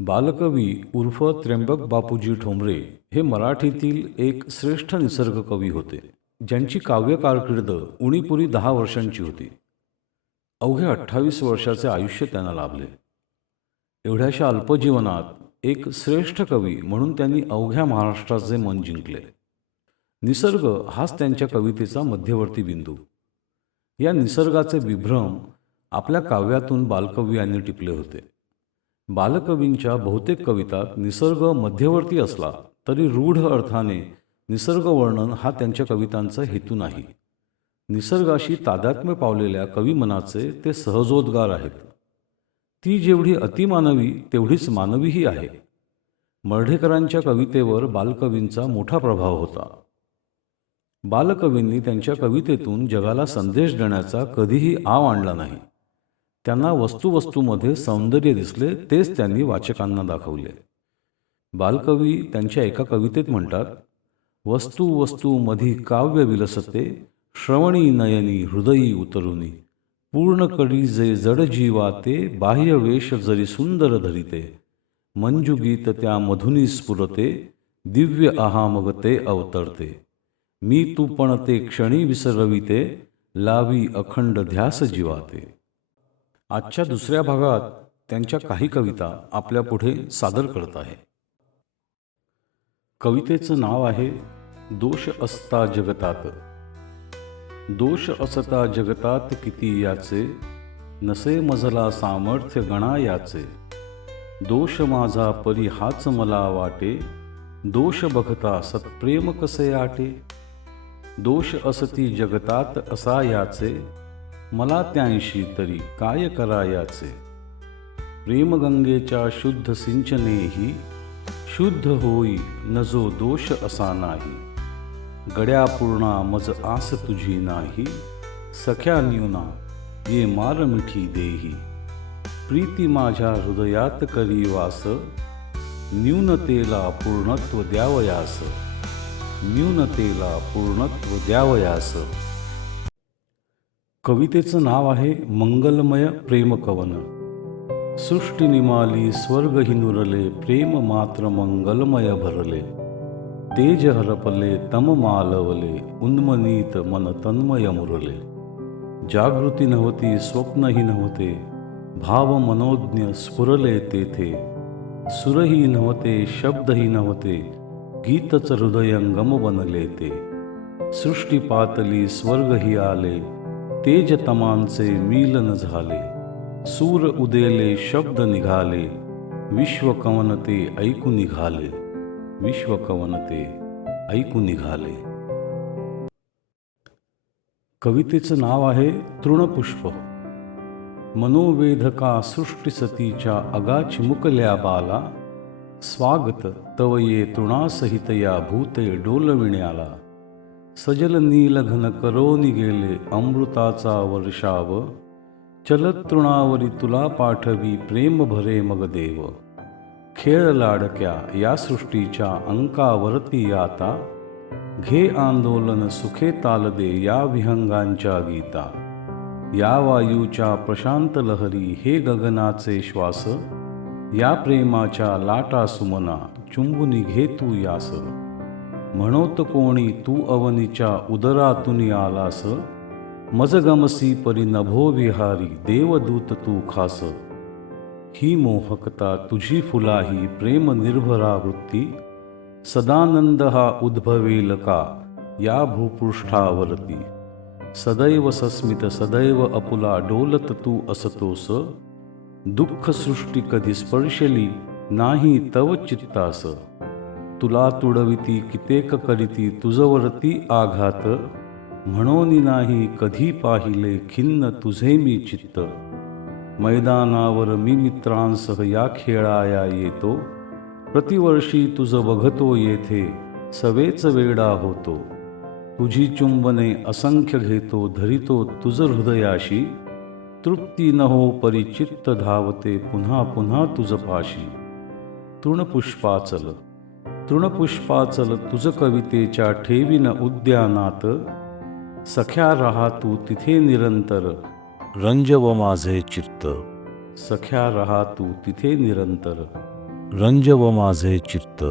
बालकवी उर्फ त्र्यंबक बापूजी ठोंबरे हे मराठीतील एक श्रेष्ठ निसर्ग कवी होते, ज्यांची काव्य कारकीर्द उणीपुरी 10 वर्षांची होती. अवघे 28 वर्षाचे आयुष्य त्यांना लाभले. एवढ्याशा अल्पजीवनात एक श्रेष्ठ कवी म्हणून त्यांनी अवघ्या महाराष्ट्राचे मन जिंकले. निसर्ग हाच त्यांच्या कवितेचा मध्यवर्ती बिंदू. या निसर्गाचे विभ्रम आपल्या काव्यातून बालकवी यांनी टिपले होते. बालकवींच्या बहुतेक कवितात निसर्ग मध्यवर्ती असला तरी रूढ अर्थाने निसर्ग वर्णन हा त्यांच्या कवितांचा हेतू नाही. निसर्गाशी तादात्म्य पावलेल्या कविमनाचे ते सहजोद्गार आहेत. ती जेवढी अतिमानवी तेवढीच मानवीही आहे. मर्ढेकरांच्या कवितेवर बालकवींचा मोठा प्रभाव होता. बालकवींनी त्यांच्या कवितेतून जगाला संदेश देण्याचा कधीही आव आणला नाही. त्यांना वस्तूवस्तूमध्ये सौंदर्य दिसले, तेच त्यांनी वाचकांना दाखवले. बालकवी त्यांच्या एका कवितेत म्हणतात, वस्तू वस्तू मधी काव्य विलसते, श्रवणी नयनी हृदयी उतरुनी, पूर्ण कडी जे जड जीवा ते, बाह्य वेश जरी सुंदर धरिते, मंजुगीत त्या मधुनी स्फुरते, दिव्य अहामग ते अवतरते, मी तू पण ते क्षणी विसरविते, लावी अखंड ध्यास जीवाते. आजच्या दुसऱ्या भागात त्यांच्या काही कविता आपल्या पुढे सादर करत आहे. कवितेचं नाव आहे दोष असता जगतात. दोष असता जगतात किती याचे, नसे मजला सामर्थ्य गणा याचे, दोष माझा परी हाच मला वाटे, दोष बघता सत्प्रेम कसे आटे, दोष असती जगतात असा याचे, मला त्यांशी तरी काय करायाचे, प्रेमगंगेच्या शुद्ध सिंचनेही, शुद्ध होई न जो दोष असा नाही, गड्या पूर्णा मज आस तुझी नाही, सख्या न्यूना ये मार मिठी देही, प्रीती माझ्या हृदयात करी वास, न्यूनतेला पूर्णत्व द्यावयास, न्यूनतेला पूर्णत्व द्यावयास. कवितेचं नाव आहे मंगलमय प्रेमकवन. सृष्टी निमाली स्वर्ग हिनुरले, प्रेम मात्र मंगलमय भरले, तेज हरपले तम मालवले, उन्मनीत मन तन्मय मुरले, जागृती नव्हती स्वप्नही नव्हते, भाव मनोज्ञ स्फुरले तेथे, सुरही नव्हते शब्दही नव्हते, गीतच हृदयंगम बनले ते, सृष्टी पातली स्वर्गही आले, तेज तमांचे मीलन झाले, सूर उदेले शब्द निघाले, विश्वकवनते ऐकू निघाले, विश्वकवनते ऐकू निघाले. कवितेचं नाव आहे तृणपुष्प. मनोवेधका सृष्टीसतीच्या अगा चिमुकल्या बाला, स्वागत तव ये तृणासहित या भूते डोलविण्याला, सजल नीलघन करोनी गेले अमृताचा वर्षाव, चलत तृणावरी तुला पाठवी प्रेम भरे मग देव, खेळ लाडक्या या सृष्टीच्या अंकावरती आता, घे आंदोलन सुखे तालदे या विहंगांच्या गीता, या वायूच्या प्रशांत लहरी हे गगनाचे श्वास, या प्रेमाच्या लाटा सुमना चुंबुनी घे तू यास, म्हणोत कोणी तू अवनीच्या उदरातून आलास, मज गमसी परी नभो विहारी देवदूत तू खास, ही मोहकता तुझी फुलाही प्रेम निर्भरा वृत्ती, सदानंद हा उद्भवेल का या भूपृष्ठावरती, सदैव सस्मित सदैव अपुला डोलत तू असतोस, दुःख सृष्टी कधी स्पर्शली नाही तव चित्तास, तुला तुडविती कितेक करीती तुझवरती आघात, म्हणोनी नाही कधी पाहिले खिन्न तुझे मी चित्त, मैदानावर मी मित्रांसह या खेळाया येतो, प्रतिवर्षी तुझ बघतो येथे सवेच वेडा होतो, तुझी चुंबने असंख्य घेतो धरितो तुझ हृदयाशी, तृप्ती न हो परिचित्त धावते पुन्हा पुन्हा तुझ पाशी, तृणपुष्पाचल तृणपुष्पाचल तुझ कवितेच्या ठेवीन उद्यानात, सख्या राहा तू तिथे निरंतर, रंजव माझे चित्त, सख्या राहा तू तिथे निरंतर, रंजव माझे चित्त